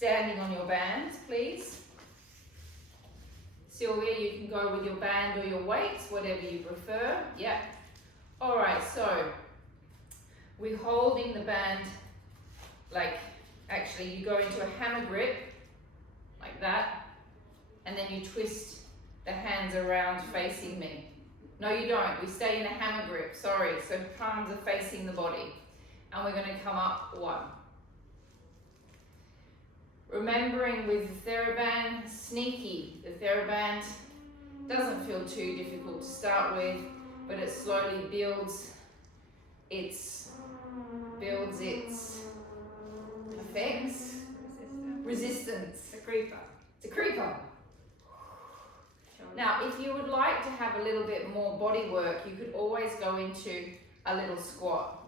standing on your bands, please. Sylvia, you can go with your band or your weights, whatever you prefer. Yep. All right, so we're holding the band like, actually you go into a hammer grip, like that, and then you twist the hands around facing me. No, you don't. We stay in a hammer grip, sorry. So palms are facing the body. And we're going to come up one. Remembering with the TheraBand, sneaky. The TheraBand doesn't feel too difficult to start with, but it slowly builds its effects. Resistance. It's a creeper. It's a creeper. Now, if you would like to have a little bit more body work, you could always go into a little squat.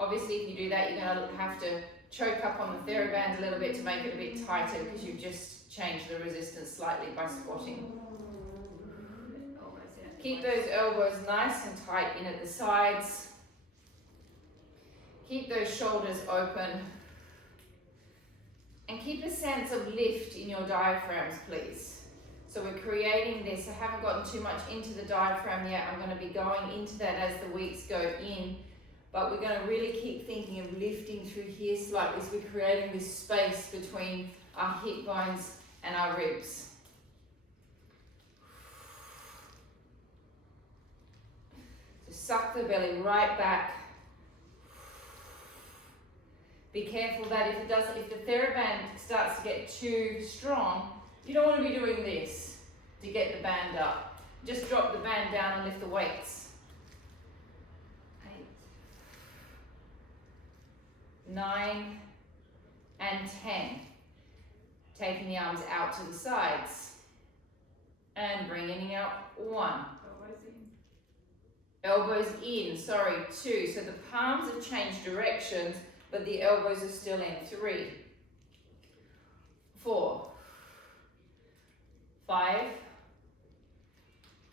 Obviously, if you do that, you're going to have to choke up on the TheraBand a little bit to make it a bit tighter because you've just changed the resistance slightly by squatting. Keep those elbows nice and tight in at the sides. Keep those shoulders open. And keep a sense of lift in your diaphragms, please. So we're creating this. I haven't gotten too much into the diaphragm yet. I'm going to be going into that as the weeks go in. But we're going to really keep thinking of lifting through here slightly. So we're creating this space between our hip bones and our ribs. So suck the belly right back. Be careful that if the TheraBand starts to get too strong, you don't want to be doing this to get the band up. Just drop the band down and lift the weights. 8, 9, and 10. Taking the arms out to the sides. And bringing out 1. Elbows in, sorry, 2. So the palms have changed directions, but the elbows are still in. 3, 4, 5,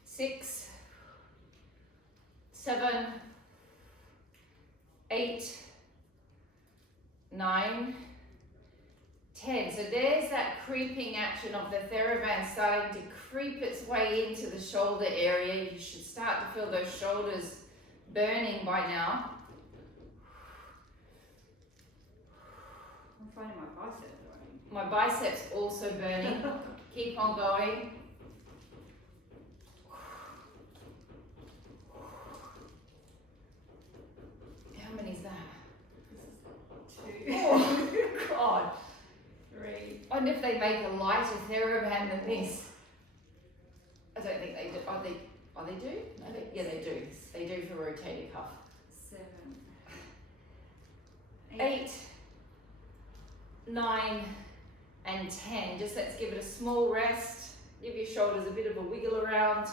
6, 7, 8, 9, 10. So there's that creeping action of the TheraBand starting to creep its way into the shoulder area. You should start to feel those shoulders burning by now. I'm finding my biceps burning. My biceps also burning. Keep on going. How many is that? 2. Oh, God. 3. I wonder if they make a lighter TheraBand than this. I don't think they do. Oh, they do? No, yeah, they do. They do for rotator cuff. 7. 8, 9, and 10. Just let's give it a small rest. Give your shoulders a bit of a wiggle around.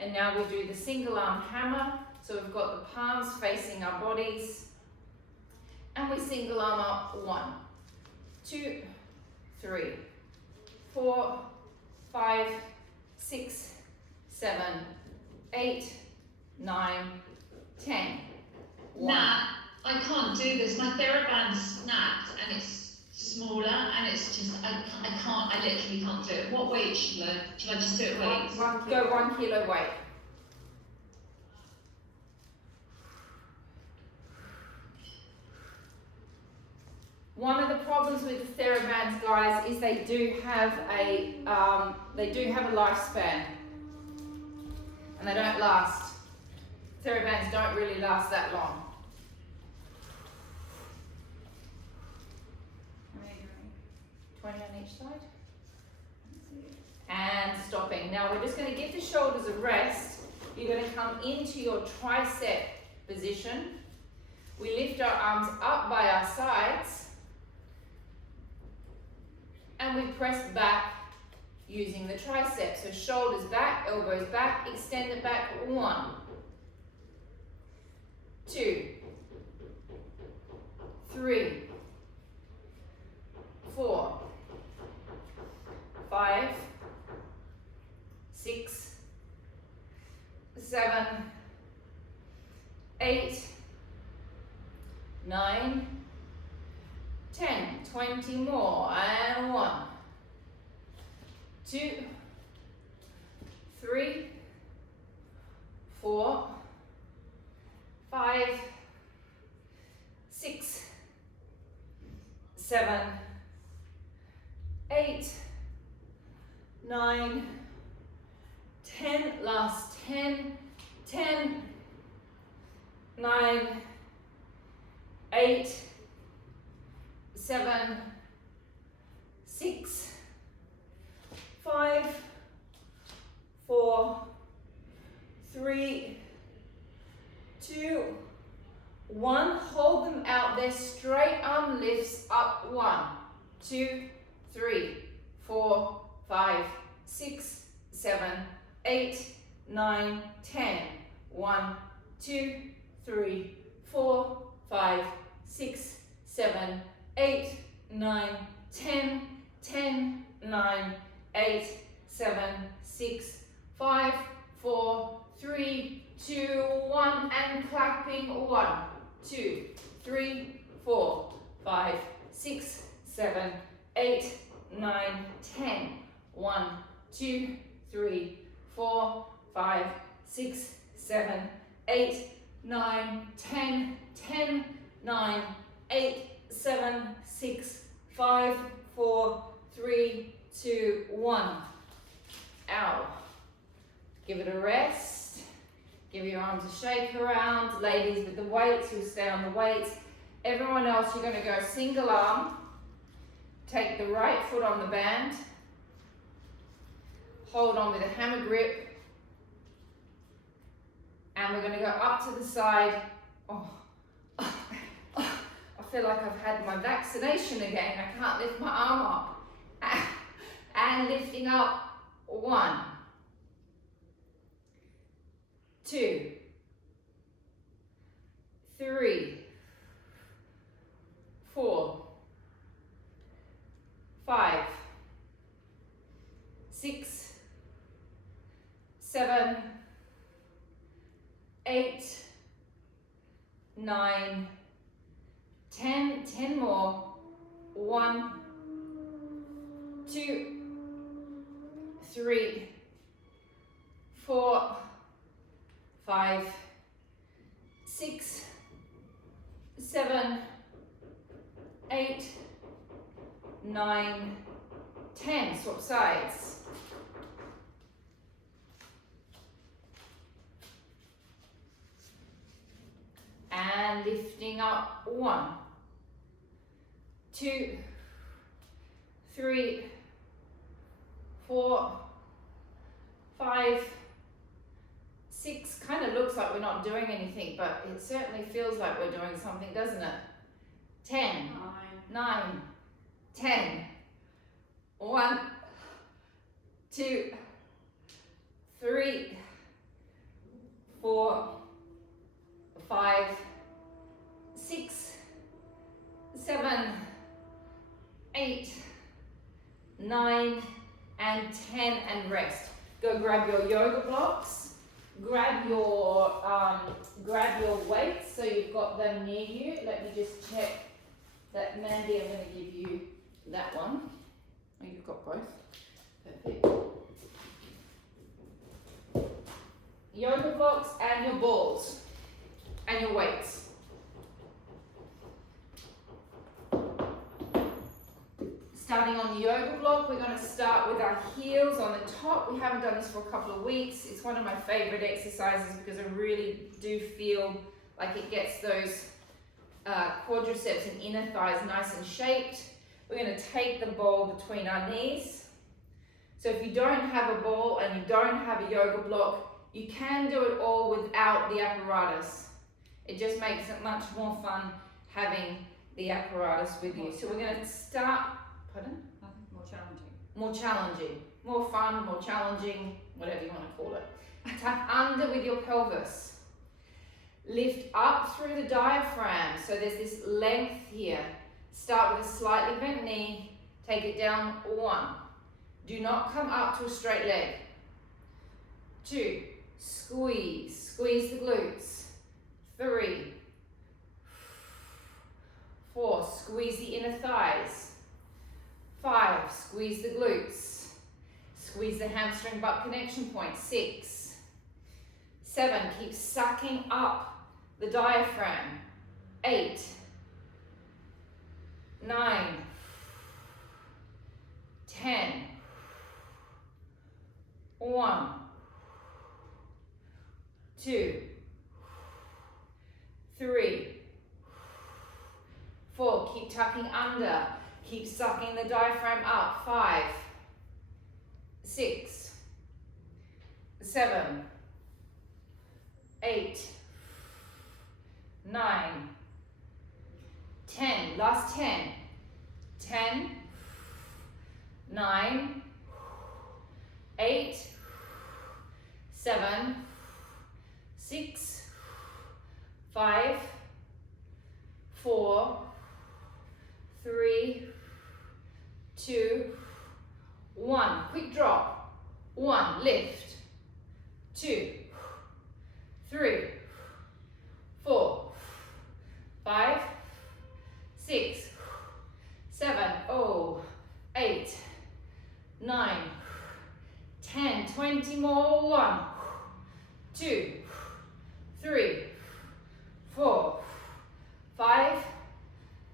And now we do the single arm hammer. So we've got the palms facing our bodies. And we single arm up. 1, 2, 3, 4, 5, 6, 7, 8, 9, 10. 1. Nah, I can't do this. My TheraBand's snapped and it's smaller and it's just, I literally can't do it. What weight should I just do it weights? Go 1 kilo weight. One of the problems with the TheraBands, guys, is they do have a lifespan, and they don't last. TheraBands don't really last that long. How many are 20 on each side. And stopping. Now we're just going to give the shoulders a rest. You're going to come into your tricep position. We lift our arms up by our sides. And we press back using the triceps. So shoulders back, elbows back, extend it back. 1, 2, 3, 4, 5, 6, 7, 8, 9, 10. 20 more, and 1, 2, 3, 4, 5, 6, 7, 8, 9, 10, last 10, 10, 9, 8, 7, 6, 5, 4, 3, 2, 1. Hold them out there. Straight arm lifts up. 1, 2, 3, 4, 5, 6, 7, 8, 9, 10. 1, 2, 3, 4, 5, 6, 7, 8, 9, 10, 10, 9, 8, 7, 6, 5, 4, 3, 2, 1, and clapping. 1, 2, 3, 4, 5, 6, 7, 8, 9, 10. 1, 2, 3, 4, 5, 6, 7, 8, 9, 10, 10, 9, 8, 7, 6, 5, 4, 3, 2, 1. Ow. Give it a rest. Give your arms a shake around. Ladies with the weights, you'll stay on the weights. Everyone else, you're going to go single arm. Take the right foot on the band. Hold on with a hammer grip. And we're going to go up to the side. Oh, I feel like I've had my vaccination again. I can't lift my arm up. And lifting up. 1, 2, 3, 4, 5, 6, 7, 8, 9, 10, 10 more. 1, 2, 3, 4, 5, 6, 7, 8, 9, 10. Swap sides. And lifting up. 1, 2, 3, 4, 5, 6. Kind of looks like we're not doing anything, but it certainly feels like we're doing something, doesn't it? 10, 9, 10. 1, 2, 3, 4, 5, 6, 7, 8, 9, and 10, and rest. Go grab your yoga blocks, grab your weights so you've got them near you. Let me just check that. Mandy, I'm going to give you that one. Oh, you've got both. Perfect. Yoga blocks and your balls and your weights. Starting on the yoga block, we're going to start with our heels on the top. We haven't done this for a couple of weeks. It's one of my favorite exercises because I really do feel like it gets those quadriceps and inner thighs nice and shaped. We're going to take the ball between our knees. So if you don't have a ball and you don't have a yoga block, you can do it all without the apparatus. It just makes it much more fun having the apparatus with you. So we're going to start. Pardon? More challenging. More challenging. More fun, more challenging, whatever you want to call it. Tuck under with your pelvis. Lift up through the diaphragm. So there's this length here. Start with a slightly bent knee. Take it down. 1. Do not come up to a straight leg. 2. Squeeze. Squeeze the glutes. 3. 4, squeeze the inner thighs. 5, squeeze the glutes. Squeeze the hamstring butt connection point. 6, 7, keep sucking up the diaphragm. 8, 9, 10, 1, 2, 3, 4, keep tucking under, keep sucking the diaphragm up. 5, 6, 7, 8, 9, 10, last 10, 10, 9, 8, 7, 6, 5, 4, 3, 2, 1. Quick drop. 1, lift. 2, 3, 4, 5, 6, 7, 8, 9, 10, 20 more. 1, 2, 3, 4, 5,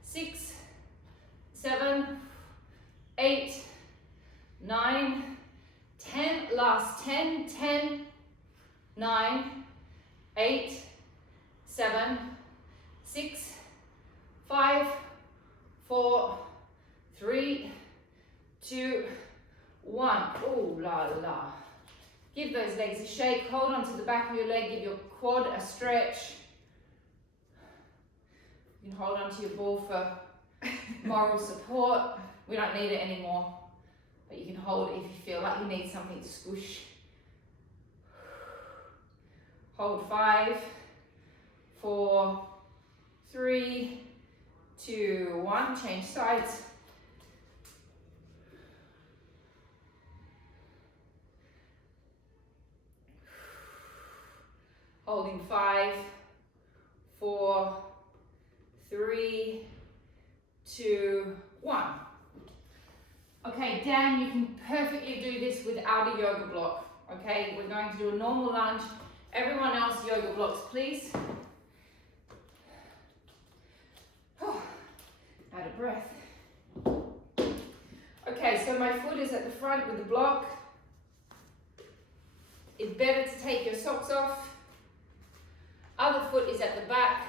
6, 7, 8, 9, 10, last 10, 10, 9, 8, 7, 6, 5, 4, 3, 2, 1. Ooh la la. Give those legs a shake. Hold on to the back of your leg. Give your quad a stretch. You can hold on to your ball for moral support. We don't need it anymore. But you can hold it if you feel like you need something to squish. Hold 5, 4, 3, 2, 1. Change sides. Holding 5, 4, 3, 2, 1. Okay, Dan, you can perfectly do this without a yoga block. Okay, we're going to do a normal lunge. Everyone else, yoga blocks, please. Out of breath. Okay, so my foot is at the front with the block. It's better to take your socks off. Other foot is at the back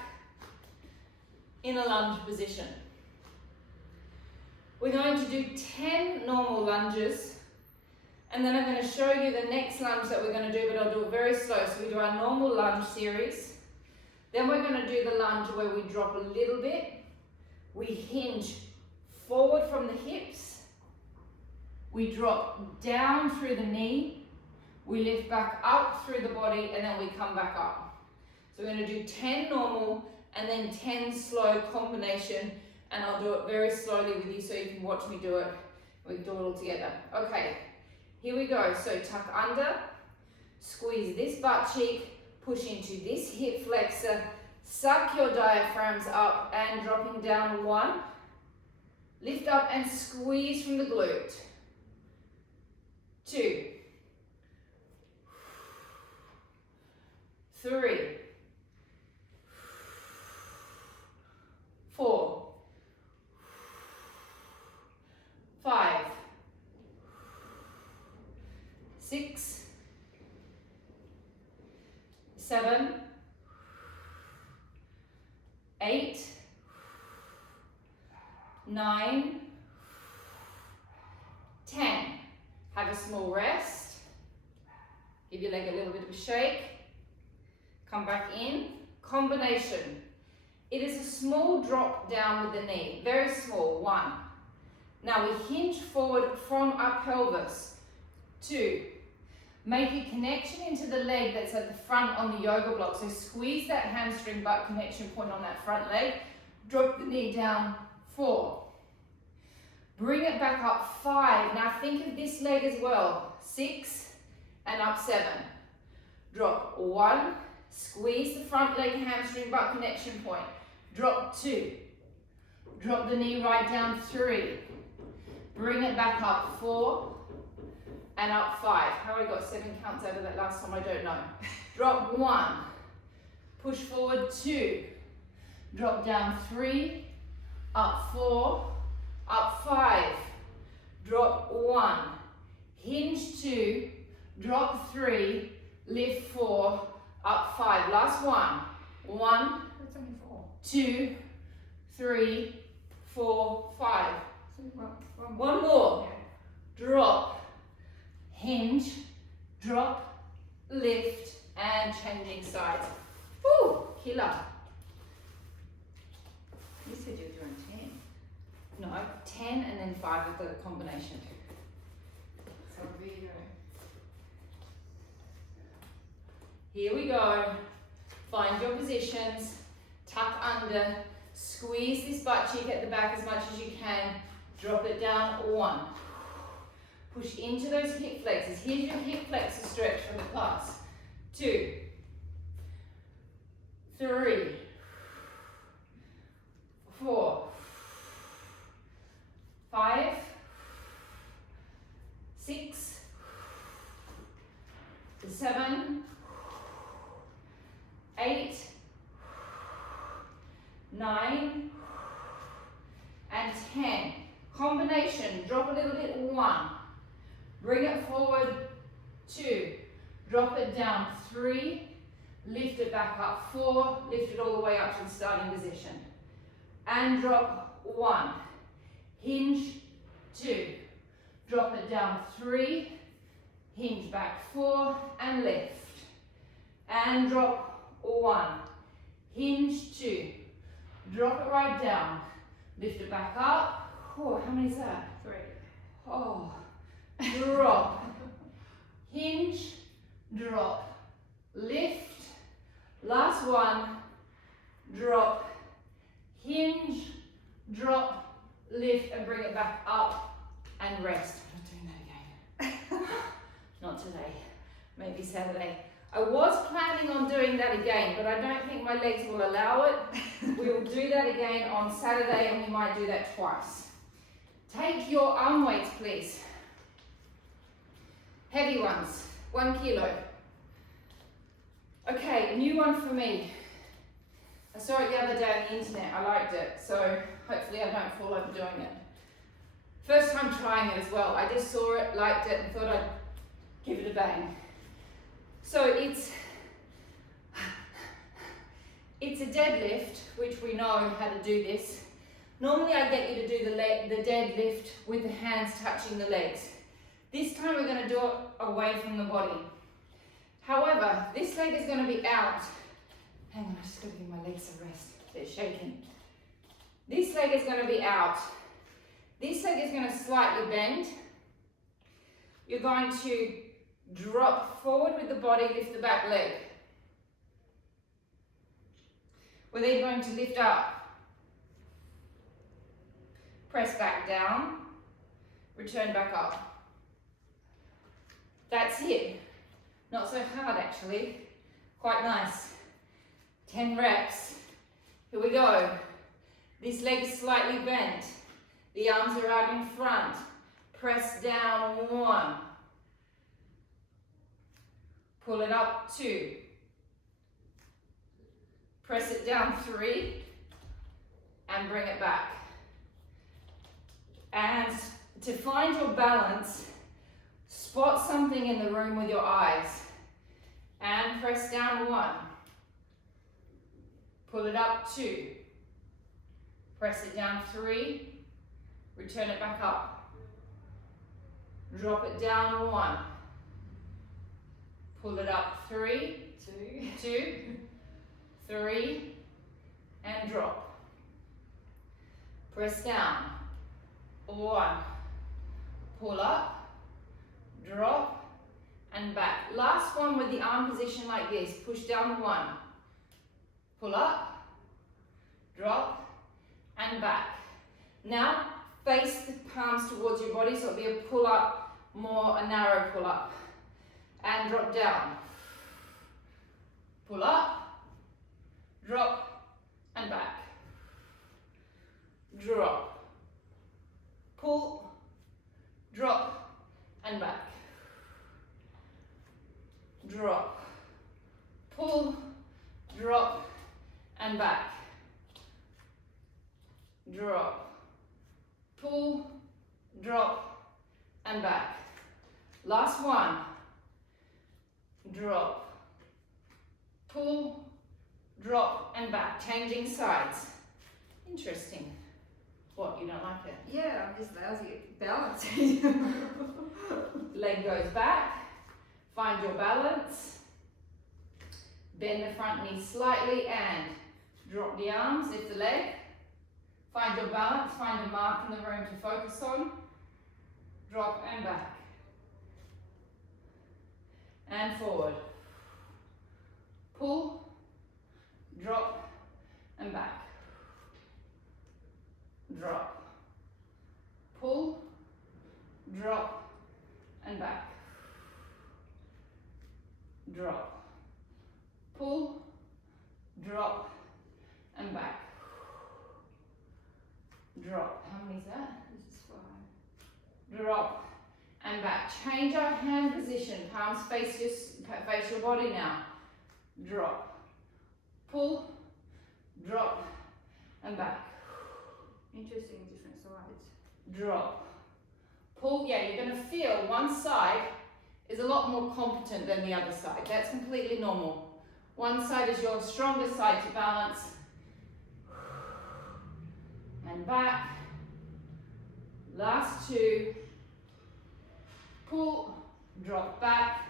in a lunge position. We're going to do 10 normal lunges, and then I'm going to show you the next lunge that we're going to do, but I'll do it very slow. So we do our normal lunge series. Then we're going to do the lunge where we drop a little bit. We hinge forward from the hips. We drop down through the knee. We lift back up through the body, and then we come back up. So we're going to do 10 normal and then 10 slow combination, and I'll do it very slowly with you so you can watch me do it. We can do it all together. Okay, here we go. So tuck under, squeeze this butt cheek, push into this hip flexor, suck your diaphragms up and dropping down 1. Lift up and squeeze from the glute. 2, 3, 4, 5, 6, 7, 8, 9, 10. Have a small rest. Give your leg a little bit of a shake. Come back in. Combination. It is a small drop down with the knee. Very small. 1. Now we hinge forward from our pelvis. 2. Make a connection into the leg that's at the front on the yoga block. So squeeze that hamstring butt connection point on that front leg. Drop the knee down. 4. Bring it back up. 5. Now think of this leg as well. 6 and up. 7. Drop 1. Squeeze the front leg hamstring butt connection point. Drop 2. Drop the knee right down, 3. Bring it back up, 4. And up, 5. How I got 7 counts out of that last time, I don't know. Drop 1. Push forward, 2. Drop down, 3. Up, 4. Up, 5. Drop 1. Hinge, 2. Drop, 3. Lift, 4. Up, 5. Last one. 1, That's only 4. 2, 3, 4, 5. So, one One more. Yeah. Drop, hinge, drop, lift, and changing sides. Woo, killer. You said you were doing 10. No, 10 and then 5 with the combination. So video. Here we go. Find your positions, tuck under, squeeze this butt cheek at the back as much as you can. Drop it down, 1. Push into those hip flexors. Here's your hip flexor stretch for the class. 2, 3, 4, 5, 6, 7, 8, 9, and 10. Combination, drop a little bit, 1. Bring it forward, 2. Drop it down, 3. Lift it back up, 4. Lift it all the way up to the starting position. And drop, 1. Hinge, 2. Drop it down, 3. Hinge back, 4. And lift. And drop, 1. Hinge, 2. Drop it right down. Lift it back up. Oh, how many is that? 3. Oh, drop. Hinge, drop, lift. Last one. Drop, hinge, drop, lift, and bring it back up and rest. I'm not doing that again. Not today. Maybe Saturday. I was planning on doing that again, but I don't think my legs will allow it. We'll do that again on Saturday, and we might do that twice. Take your arm weights, please. Heavy ones, 1 kilo. Okay, a new one for me. I saw it the other day on the internet, I liked it, so hopefully I don't fall over doing it. First time trying it as well. I just saw it, liked it, and thought I'd give it a bang. So it's a deadlift, which we know how to do this. Normally I get you to do the deadlift with the hands touching the legs. This time we're going to do it away from the body. However, this leg is going to be out. Hang on, I just got to give my legs a rest. They're shaking. This leg is going to be out. This leg is going to slightly bend. You're going to drop forward with the body, lift the back leg. We're then going to lift up. Press back down, return back up. That's it. Not so hard actually, quite nice. 10 reps. Here we go. This leg is slightly bent. The arms are out in front. Press down, 1. Pull it up, 2. Press it down, 3. And bring it back. And to find your balance, spot something in the room with your eyes. And press down, 1. Pull it up, 2. Press it down, 3. Return it back up. Drop it down, 1. Pull it up, 3. 2, 3, and drop. Press down. 1. Pull up, drop, and back. Last one with the arm position like this. Push down, 1. Pull up, drop, and back. Now, face the palms towards your body, so it'll be a pull up, more a narrow pull up. And drop down. Pull up, drop, and back. drop, pull, drop, and back. Drop, pull, drop, and back. Drop, pull, drop, and back. Last one. Drop, pull, drop, and back. Changing sides. Interesting. What, you don't like it? Yeah, I'm just lousy at balancing. Leg goes back. Find your balance. Bend the front knee slightly and drop the arms, lift the leg. Find your balance, find a mark in the room to focus on. Drop and back. And forward. Pull, drop, and back. Drop, pull, drop, and back. Drop, pull, drop, and back. Drop. How many is that? This is 5. Drop and back. Change our hand position. Palms face your body now. Drop, pull, drop, and back. Interesting, different sides. Drop, pull. Yeah, you're going to feel one side is a lot more competent than the other side. That's completely normal. One side is your stronger side to balance. And back. Last two. Pull, drop back.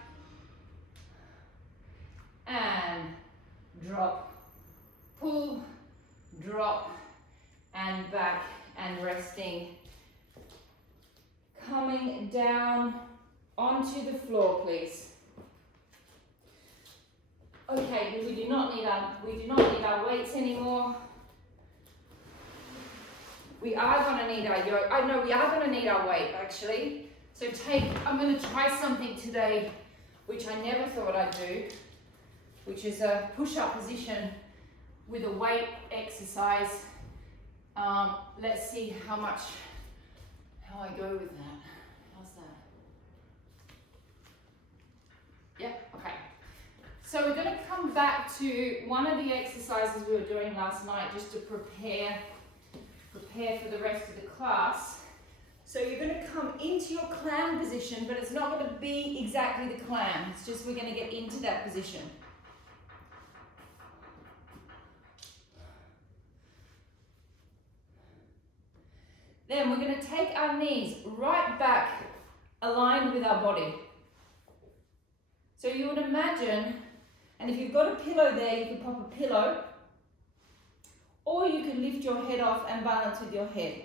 And drop, pull, drop, and back, and resting. Coming down onto the floor, please. Okay, we do not need our weights anymore. We are going to need our yoke. We are going to need our weight actually. So I'm going to try something today, which I never thought I'd do, which is a push-up position with a weight exercise. Let's see how I go with that. How's that? Yeah, okay. So we're going to come back to one of the exercises we were doing last night just to prepare for the rest of the class. So you're going to come into your clam position, but it's not going to be exactly the clam. It's just we're going to get into that position. Then we're going to take our knees right back, aligned with our body. So you would imagine, and if you've got a pillow there, you can pop a pillow, or you can lift your head off and balance with your head.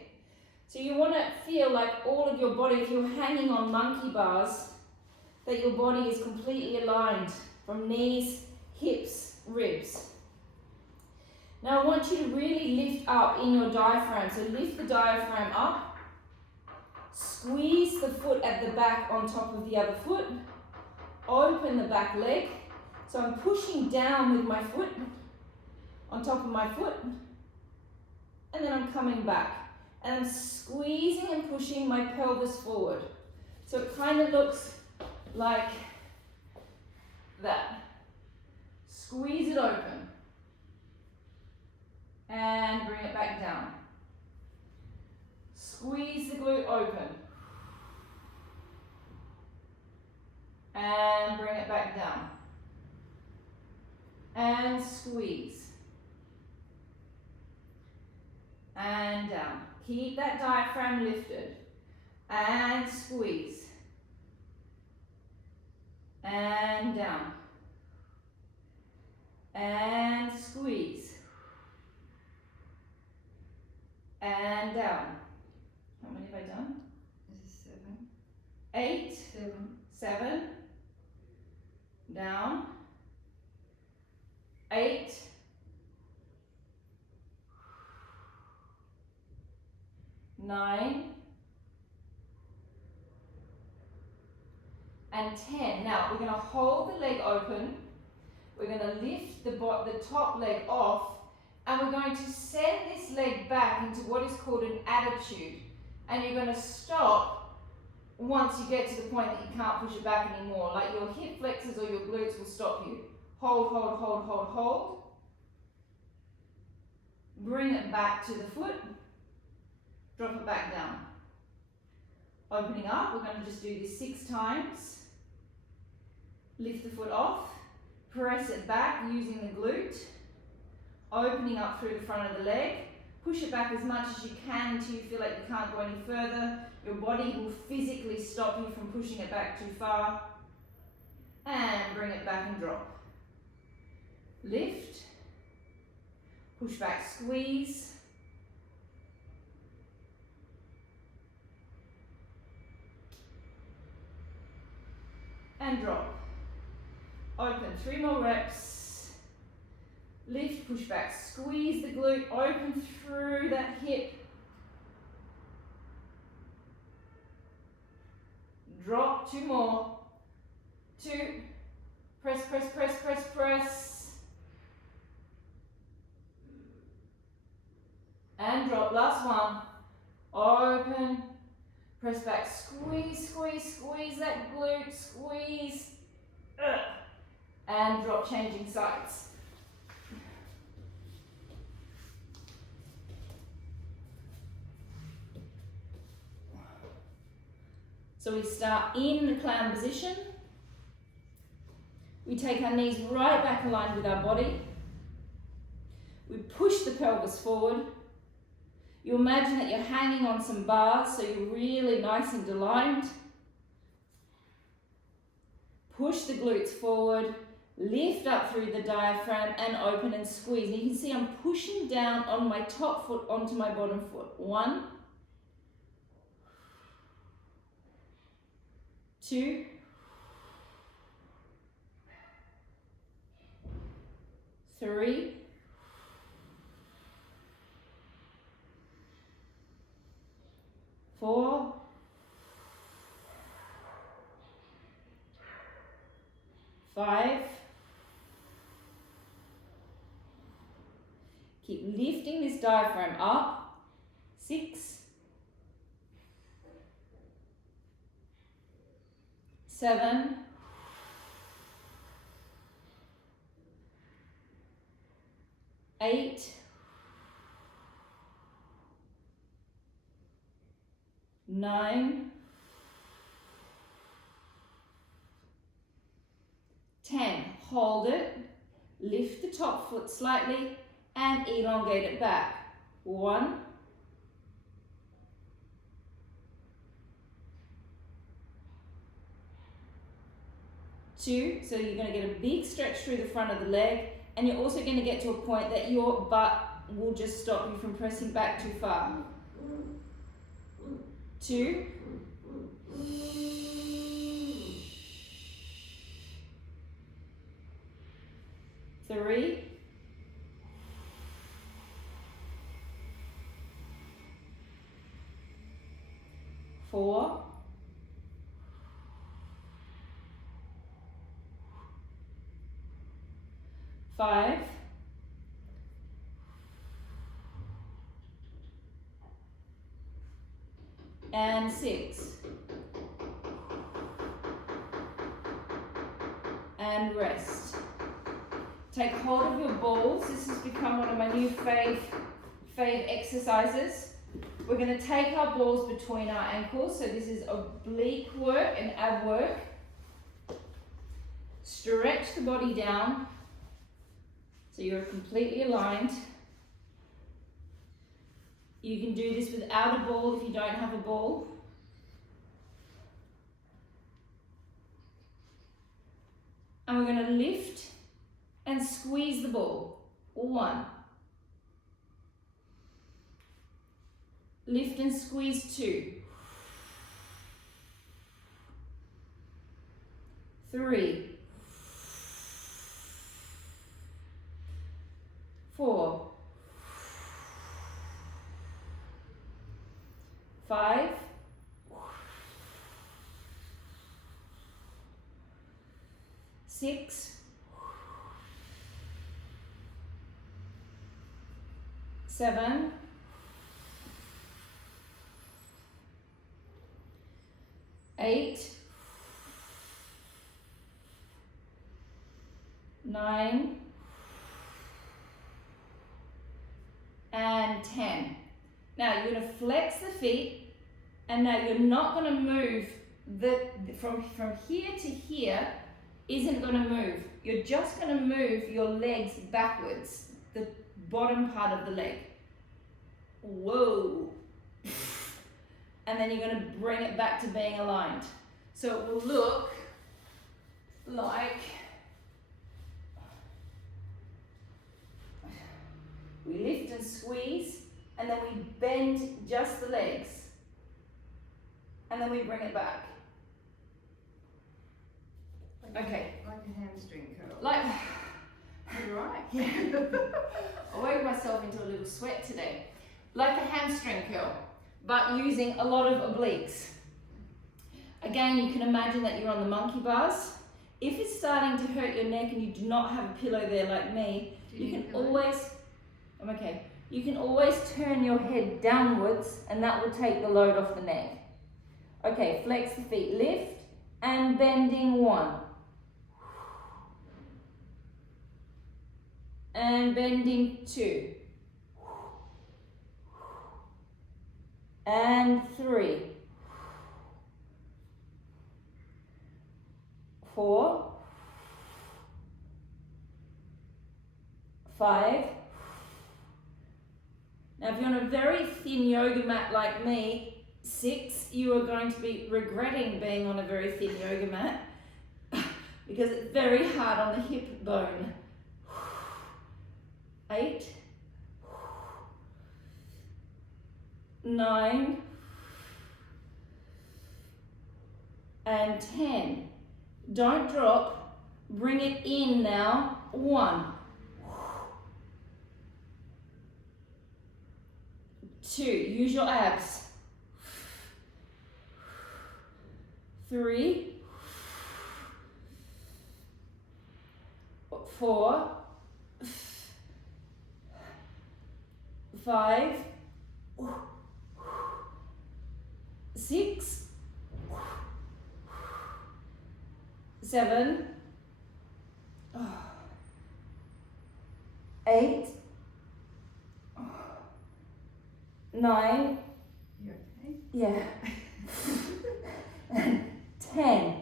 So you want to feel like all of your body, if you're hanging on monkey bars, that your body is completely aligned from knees, hips, ribs. Now I want you to really lift up in your diaphragm. So lift the diaphragm up, squeeze the foot at the back on top of the other foot, open the back leg. So I'm pushing down with my foot on top of my foot, and then I'm coming back. And I'm squeezing and pushing my pelvis forward. So it kind of looks like that. Squeeze it open. And bring it back down. Squeeze the glute open. And bring it back down. And squeeze. And down. Keep that diaphragm lifted. And squeeze. And down. And squeeze. And down. How many have I done? This is 7. 8. 7. 7. Down. 8. 9. And 10. Now we're going to hold the leg open. We're going to lift the top leg off, And we're going to send this leg back into what is called an attitude. And you're going to stop once you get to the point that you can't push it back anymore. Like your hip flexors or your glutes will stop you. Hold, hold, hold, hold, hold. Bring it back to the foot. Drop it back down. Opening up, we're going to just do this 6 times. Lift the foot off. Press it back using the glute. Opening up through the front of the leg. Push it back as much as you can until you feel like you can't go any further. Your body will physically stop you from pushing it back too far. And bring it back and drop. Lift. Push back, squeeze. And drop. Open, 3 more reps. Lift, push back, squeeze the glute, open through that hip. Drop, 2 more. 2. Press, press, press, press, press. And drop, last one. Open, press back, squeeze, squeeze, squeeze that glute, squeeze. And drop, changing sides. So we start in the clam position. We take our knees right back aligned with our body. We push the pelvis forward. You imagine that you're hanging on some bars, so you're really nice and aligned. Push the glutes forward, lift up through the diaphragm and open and squeeze. And you can see I'm pushing down on my top foot onto my bottom foot. 1, 2, 3, 4, 5. Keep lifting this diaphragm up. 6, 7, 8, 9, 10. Hold it. Lift the top foot slightly and elongate it back. 1, 2, so you're going to get a big stretch through the front of the leg, and you're also going to get to a point that your butt will just stop you from pressing back too far. 2, 3, 4, 5, 6, and rest. Take hold of your balls. This has become one of my new fave exercises. We're going to take our balls between our ankles. So this is oblique work and ab work. Stretch the body down so you're completely aligned. You can do this without a ball if you don't have a ball. And we're going to lift and squeeze the ball. 1. Lift and squeeze 2. 3. 4. 5. 6. 7, 8, 9, and 10. Now you're going to flex the feet, and now you're not going to move from here to here isn't going to move. You're just going to move your legs backwards, the bottom part of the leg. Whoa. And then you're going to bring it back to being aligned. So it will look like we lift and squeeze, and then we bend just the legs, and then we bring it back. Okay. Like a hamstring curl. Like, You're right. yeah. I worked myself into a little sweat today. Like a hamstring curl, but using a lot of obliques. Again, you can imagine that you're on the monkey bars. If it's starting to hurt your neck and you do not have a pillow there like me, you can always, I'm okay, you can always turn your head downwards and that will take the load off the neck. Okay, flex the feet, lift and bending 1. And bending 2. And 3. 4. 5. Now if you're on a very thin yoga mat like me, 6, you are going to be regretting being on a very thin yoga mat because it's very hard on the hip bone. 8, 9, and 10. Don't drop, bring it in now. 1, 2, use your abs. 3, 4, 5, 6, 7, 8, 9, You okay? yeah, and 10.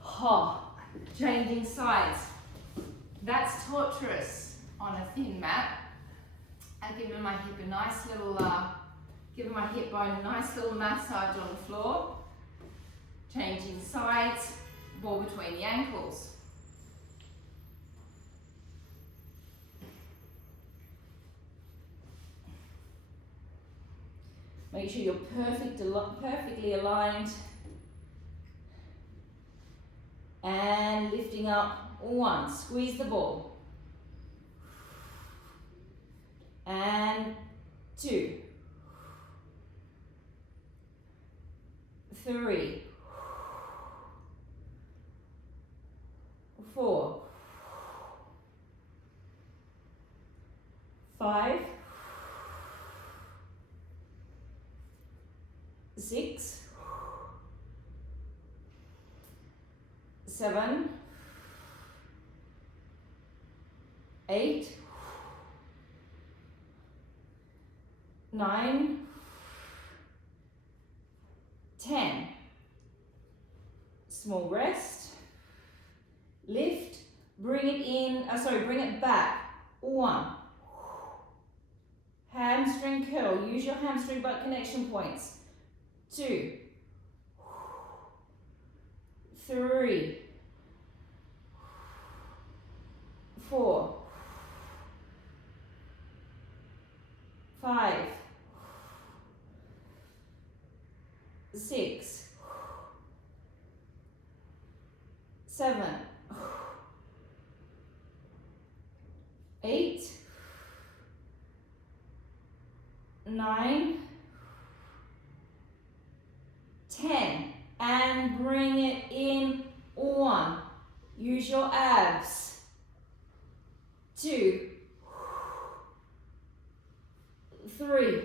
Ha! Changing sides. That's torturous on a thin mat. I've given my hip a nice little, giving my hip bone a nice little massage on the floor. Changing sides, ball between the ankles. Make sure you're perfectly aligned. And lifting up 1, squeeze the ball. And 2, 3, 4, 5, 6, 7, 8, 9, 10. Small rest. Lift. Bring it in. Bring it back. 1. Hamstring curl. Use your hamstring butt connection points. 2, 3, 4, 5, 6, 7, 8, 9, 10. And bring it in. 1. Use your abs. 2. 3,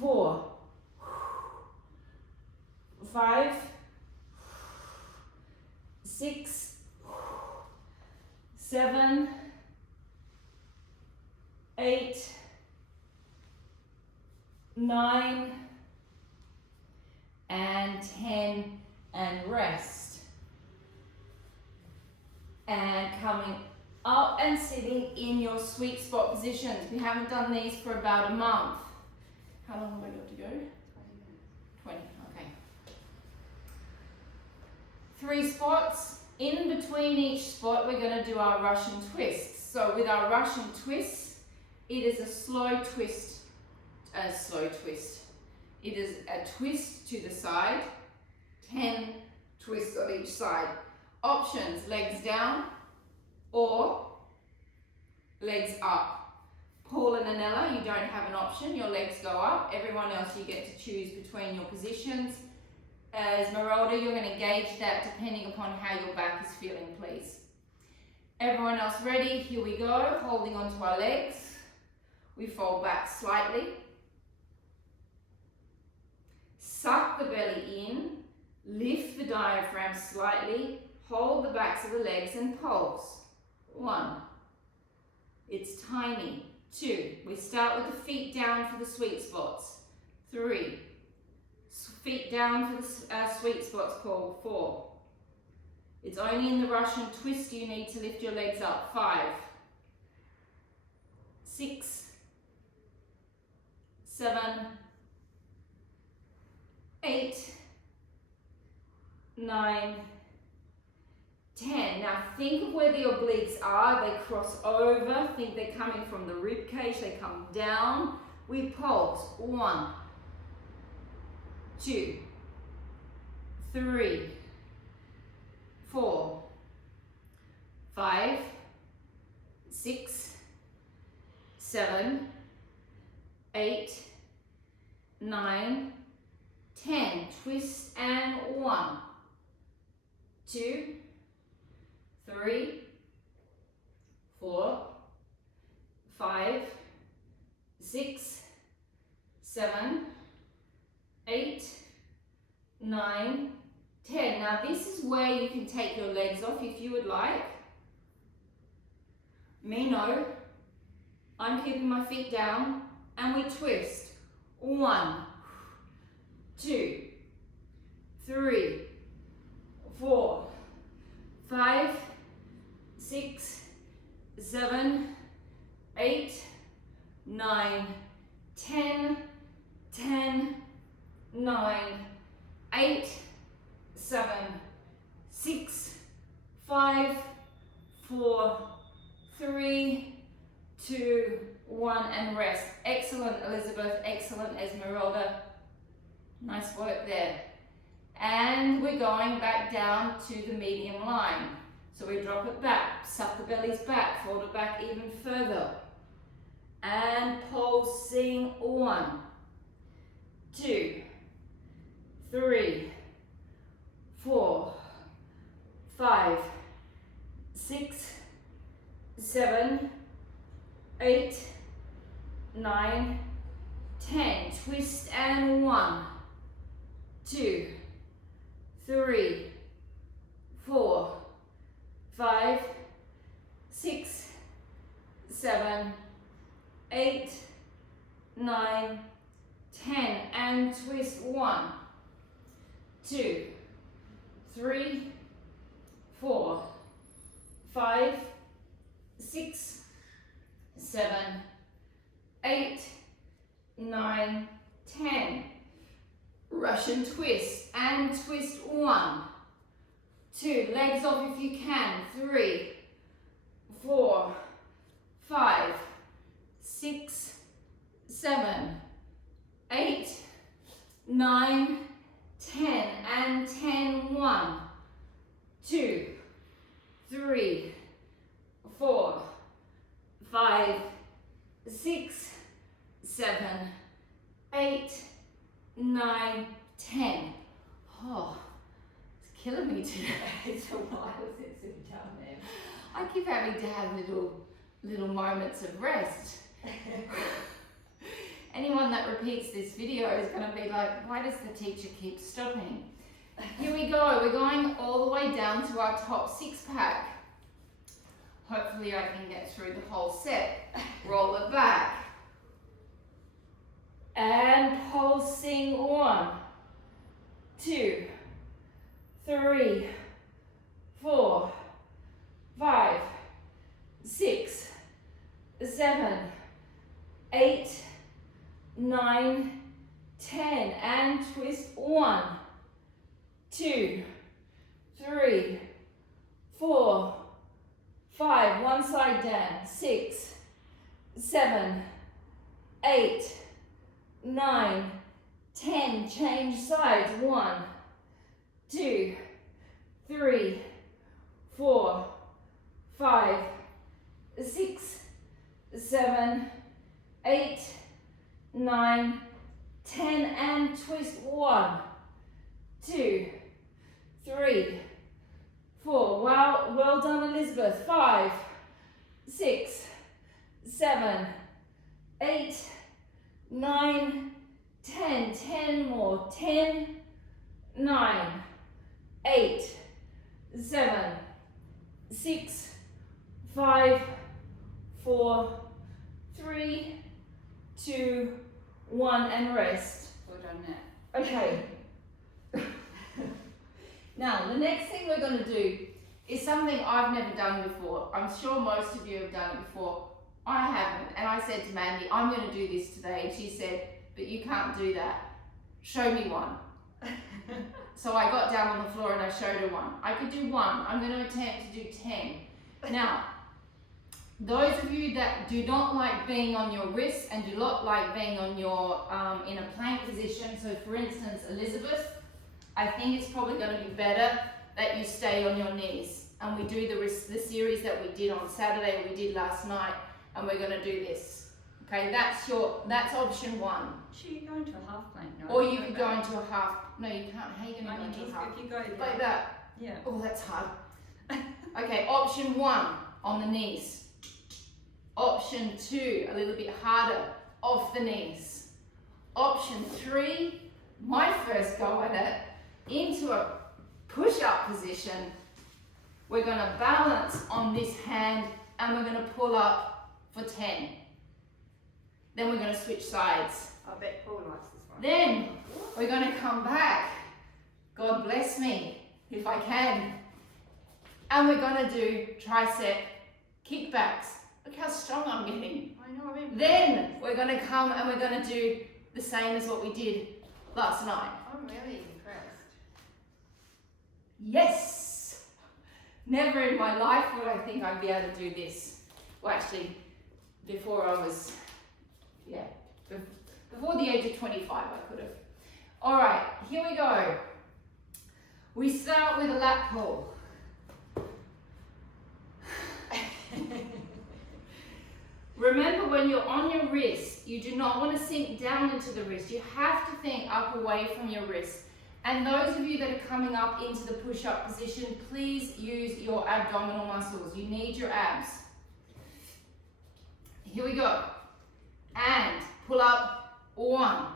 4, 5, 6, 7, 8, 9, and 10, and rest. And coming up and sitting in your sweet spot positions. We haven't done these for about a month. How long have I got to go? 20, okay. 3 spots. In between each spot, we're going to do our Russian twists. So with our Russian twists, it is a slow twist. It is a twist to the side, 10 twists on each side. Options, legs down or legs up. Paul and Anella, you don't have an option, your legs go up. Everyone else, you get to choose between your positions. Esmeralda, you're going to gauge that depending upon how your back is feeling, please. Everyone else ready? Here we go, holding onto our legs. We fold back slightly. Suck the belly in, lift the diaphragm slightly, hold the backs of the legs and pulse. 1. It's tiny. 2. We start with the feet down for the sweet spots. 3. Feet down for the sweet spots called. 4. It's only in the Russian twist you need to lift your legs up. 5. 6. 7. 8, 9, 10. Now think of where the obliques are. They cross over. Think they're coming from the rib cage. They come down. We pulse. 1, 2, 3, 4, 5, 6, 7, 8, 9, 10. Twist and 1, 2, 3, 4, 5, 6, 7, 8, 9, 10. Now this is where you can take your legs off if you would like. Me, no. I'm keeping my feet down and we twist. 1, 2, 3, 4, 5, 6, 7, 8, 9, 10, 10, 9, 8, 7, 6, 5, 4, 3, 2, 1, and rest. Excellent, Elizabeth. Excellent, Esmeralda. Nice work there. And we're going back down to the medium line. So we drop it back, suck the bellies back, fold it back even further. And pulsing. 1, 2, 3, 4, 5, 6, 7, 8, 9, 10. Twist and 1, 2, 3, 4, 5, 6, 7, 8, 9, 10. And twist. 1, 2, 3, 4, 5, 6, 7, 8, 9, 10. Russian twist and twist. 1, 2, legs off if you can. 3, 4, 5, 6, 7, 8, 9, 10. And 10. 1, 2, 3, 4, 5, 6, 7, 8, 9, 10. Oh, it's killing me today. It's a while since we've done them. I keep having to have little moments of rest. Anyone that repeats this video is going to be like, why does the teacher keep stopping? Here we go. We're going all the way down to our top 6-pack. Hopefully I can get through the whole set. Roll it back. And pulsing 1, 2, 3, 4, 5, 6, 7, 8, 9, 10, and twist 1, 2, 3, 4, 5, one side down, 6, 7, 8, 9, 10, change sides, 1, 2, 3, 4, 5, 6, 7, 8, 9, 10, and twist 1, 2, 3, 4. Wow, well done, Elizabeth. 5, 6, 7, 8, 9, 10. 10 more. 10, 9, 8, 7, 6, 5, 4, 3, 2, 1, and rest. Well done, Nat. Okay. Now, the next thing we're going to do is something I've never done before. I'm sure most of you have done it before. I haven't. And I said to Mandy, I'm going to do this today. And she said, but you can't do that. Show me one. So I got down on the floor and I showed her one. I could do one. I'm going to attempt to do 10. Now, those of you that do not like being on your wrists and do not like being on your in a plank position, so for instance, Elizabeth, I think it's probably going to be better that you stay on your knees. And we do the series that we did on Saturday, we did last night, and we're going to do this. Okay, that's option 1. Should you go into a half plank? No, Or you could go into a half. No, you can't. How are you going to go into a half? If you go Like that. Yeah. Oh, that's hard. Okay, option 1 on the knees. Option 2, a little bit harder, off the knees. Option 3, my first go at it, into a push-up position. We're going to balance on this hand and we're going to pull up for 10. Then we're going to switch sides. I bet Paul likes this one. Then we're going to come back. God bless me, if I can. And we're going to do tricep kickbacks. Look how strong I'm getting. I know, I'm impressed. Then we're going to come and we're going to do the same as what we did last night. I'm really impressed. Yes! Never in my life would I think I'd be able to do this. Well, actually, before I was, before the age of 25 I could have. All right, here we go. We start with a lat pull. Remember, when you're on your wrist, you do not want to sink down into the wrist. You have to think up away from your wrist. And those of you that are coming up into the push-up position, please use your abdominal muscles. You need your abs. Here we go. And pull up. 1,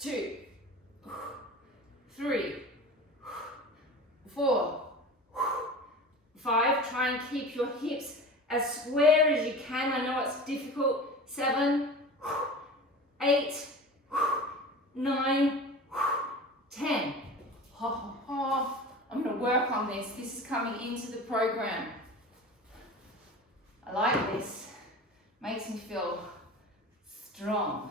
2, 3, 4, 5. Try and keep your hips as square as you can. I know it's difficult. 7, 8, 9, 10. I'm going to work on this. This is coming into the program. I like this. Makes me feel strong.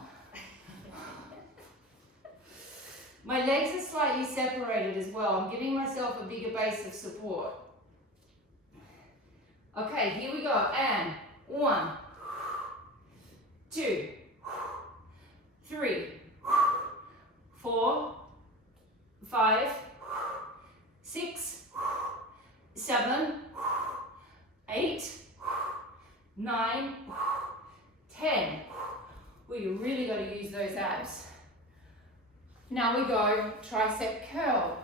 My legs are slightly separated as well. I'm giving myself a bigger base of support. Okay, here we go. And 1, 2, 3, 4, 5, 6, 7, 8, 9, 10. Well, you really got to use those abs. Now we go tricep curl.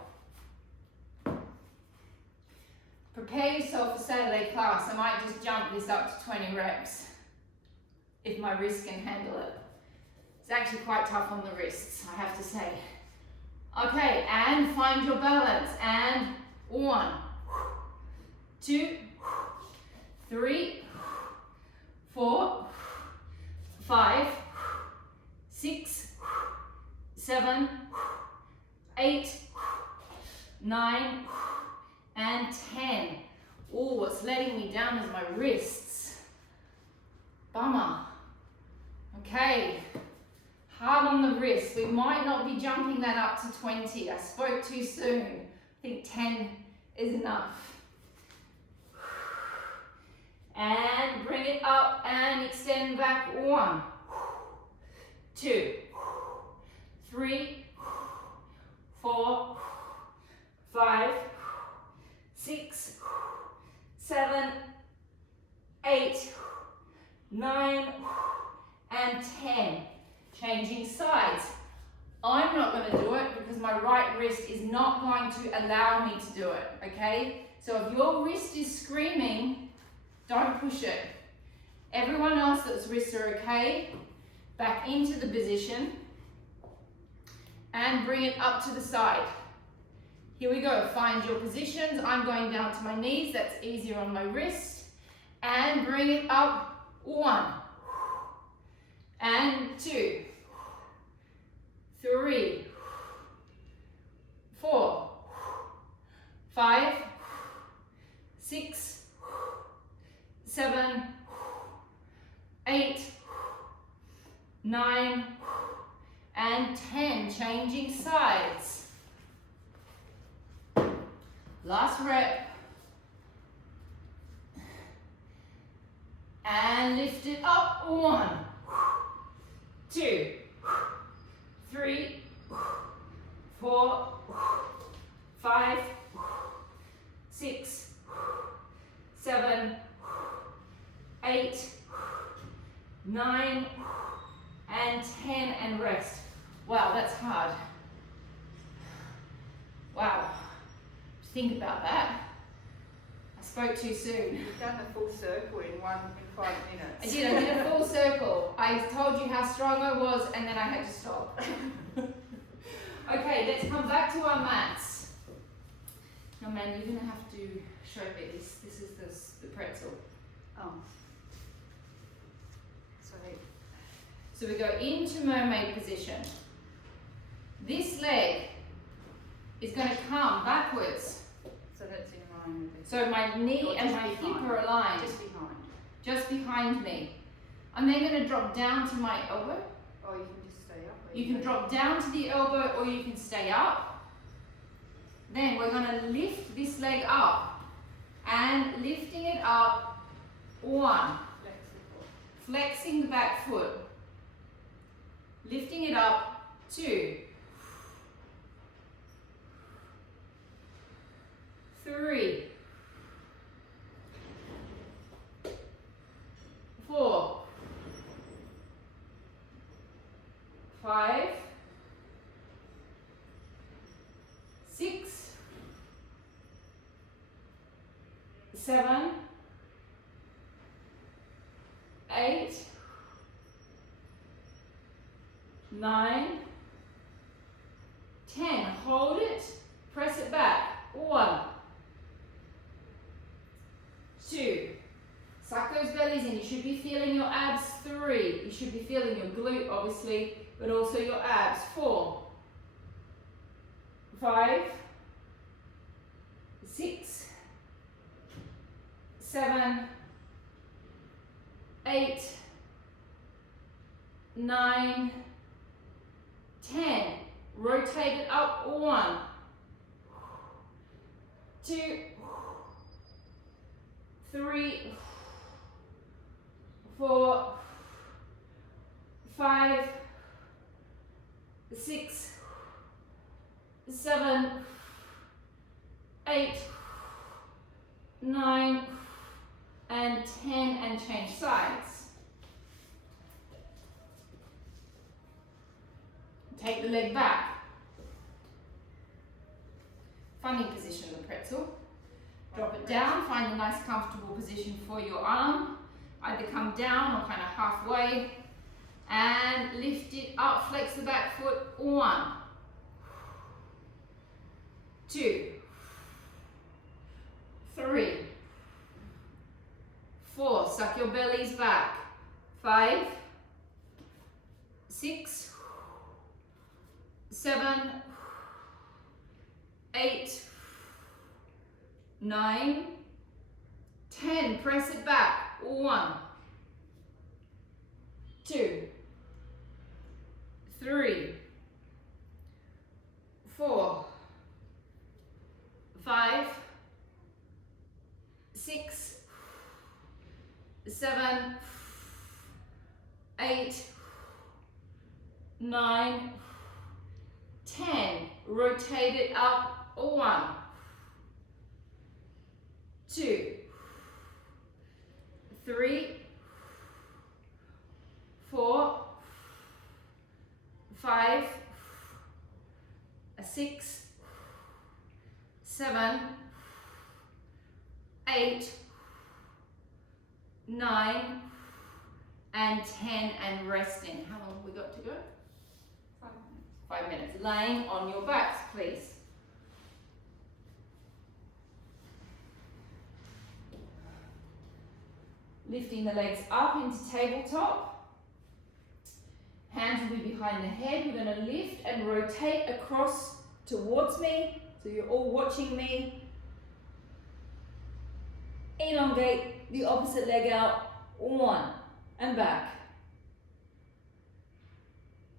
prepare yourself for Saturday class. I might just jump this up to 20 reps if my wrist can handle it. It's actually quite tough on the wrists, I have to say. Okay, and find your balance. And 1, 2, 3, 4, 5, 6, 7, 8, 9, and 10. Oh, what's letting me down is my wrists. Bummer. Okay, hard on the wrist. We might not be jumping that up to 20. I spoke too soon. I think 10 is enough. And bring it up and extend back. 1, 2, 3, 4, 5, 6, 7, 8, 9, and 10. Changing sides. I'm not going to do it because my right wrist is not going to allow me to do it, okay? So if your wrist is screaming, don't push it. Everyone else that's wrists are okay, back into the position and bring it up to the side. Here we go, find your positions. I'm going down to my knees, that's easier on my wrist. And bring it up, 1, and 2, 3, 4, 5, 6, 7, 8, 9, and 10. Changing sides. Last rep. And lift it up. 1, 2, 3, 4, 5, 6, 7, 8, 9, and 10, and rest. Wow, that's hard. Wow. Think about that. I spoke too soon. You've done the full circle in 5 minutes. I did a full circle. I told you how strong I was and then I had to stop. Okay, let's come back to our mats. Now, man, you're going to have to show me this. This is the pretzel. Oh. So we go into mermaid position. This leg is going to come backwards. So that's in line with it. So my knee and my hip are aligned. Just behind. Just behind me. I'm then going to drop down to my elbow. Oh, you can just stay up. You can drop down to the elbow or you can stay up. Then we're going to lift this leg up. And lifting it up, 1. Flexing the back foot. Lifting it up, 2. 3. 4. 5. 6. 7. 8. 9. 10. Hold it. Press it back. 1. 2. Suck those bellies in. You should be feeling your abs. 3. You should be feeling your glute, obviously, but also your abs. 4. 5. 6. 7. 8. 9. 10. Rotate it up. 1. 2. 3. 4. 5. 6. 7. 8. 9. And 10, and change sides. Take the leg back. Funny position, the pretzel. Drop it down, find a nice comfortable position for your arm. Either come down or kind of halfway. And lift it up, flex the back foot. 1, 2, 3, 4, suck your bellies back. 5, 6, 7, 8, 9, 10. Press it back. 1, 2, 3, 4, 5, 6, 7, 8, 9, 10. Rotate it up. 1, 2, 3, 4, 5, 6, 7, 8, 9, and 10, and resting. How long have we got to go? 5 minutes. 5 minutes. Laying on your backs, please. Lifting the legs up into tabletop. Hands will be behind the head. We're going to lift and rotate across towards me. So you're all watching me. Elongate the opposite leg out. 1, and back.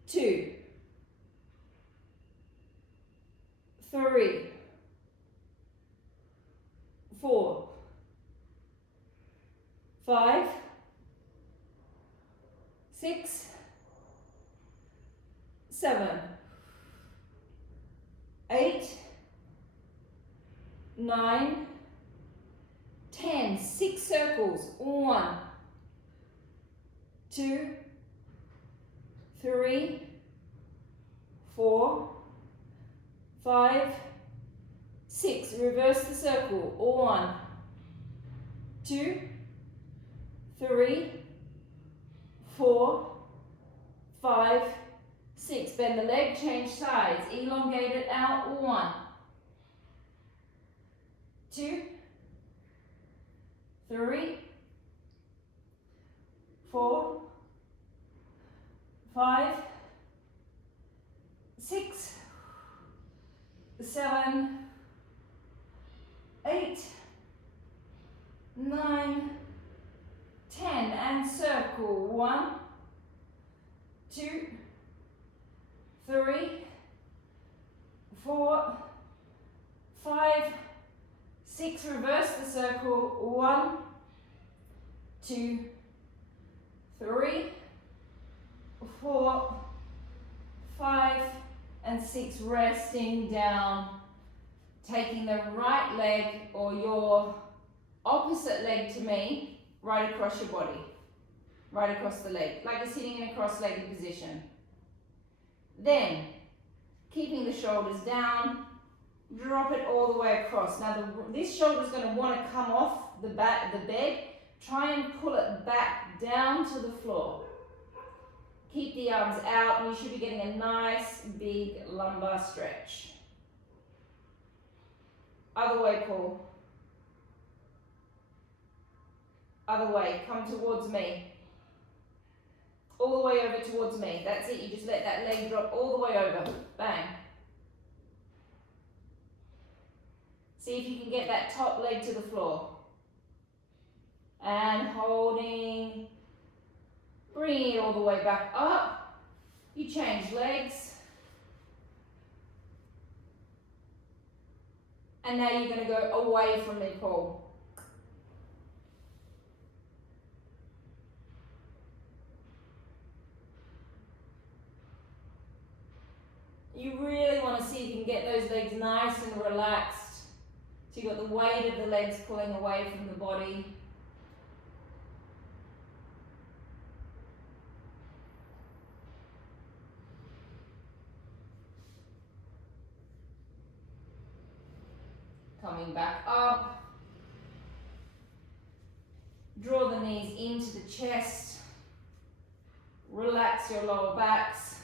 2, 3, 4, 5, 6, 7, 8, 9, 10. 6 circles. 1, 2, 3, 4, 5, 6. Reverse the circle. 1, 2, 3, 4, 5, 6. Bend the leg, change sides. Elongate it out. 1, 2, 3, 4, 5, 6, 7, 8, 9, 10, and circle. 1, 2, 3, 4, 5, 6. Reverse the circle. 1, 2, 3, 4, 5, and 6. Resting down, taking the right leg or your opposite leg to me, right across your body, right across the leg, like you're sitting in a cross-legged position. Then, keeping the shoulders down, drop it all the way across. Now, this shoulder is going to want to come off the back of the bed. Try and pull it back down to the floor. Keep the arms out, and you should be getting a nice big lumbar stretch. Other way, pull. Other way, come towards me. All the way over towards me. That's it, you just let that leg drop all the way over. Bang. See if you can get that top leg to the floor. And holding, bringing it all the way back up. You change legs. And now you're going to go away from the pull. You really want to see if you can get those legs nice and relaxed. So you've got the weight of the legs pulling away from the body. Coming back up. Draw the knees into the chest. Relax your lower backs.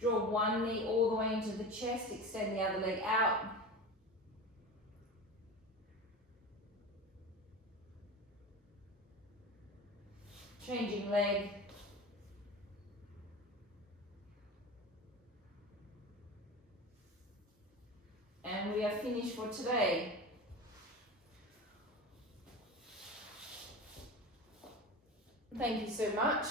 Draw one knee all the way into the chest, extend the other leg out. Changing leg. And we are finished for today. Thank you so much.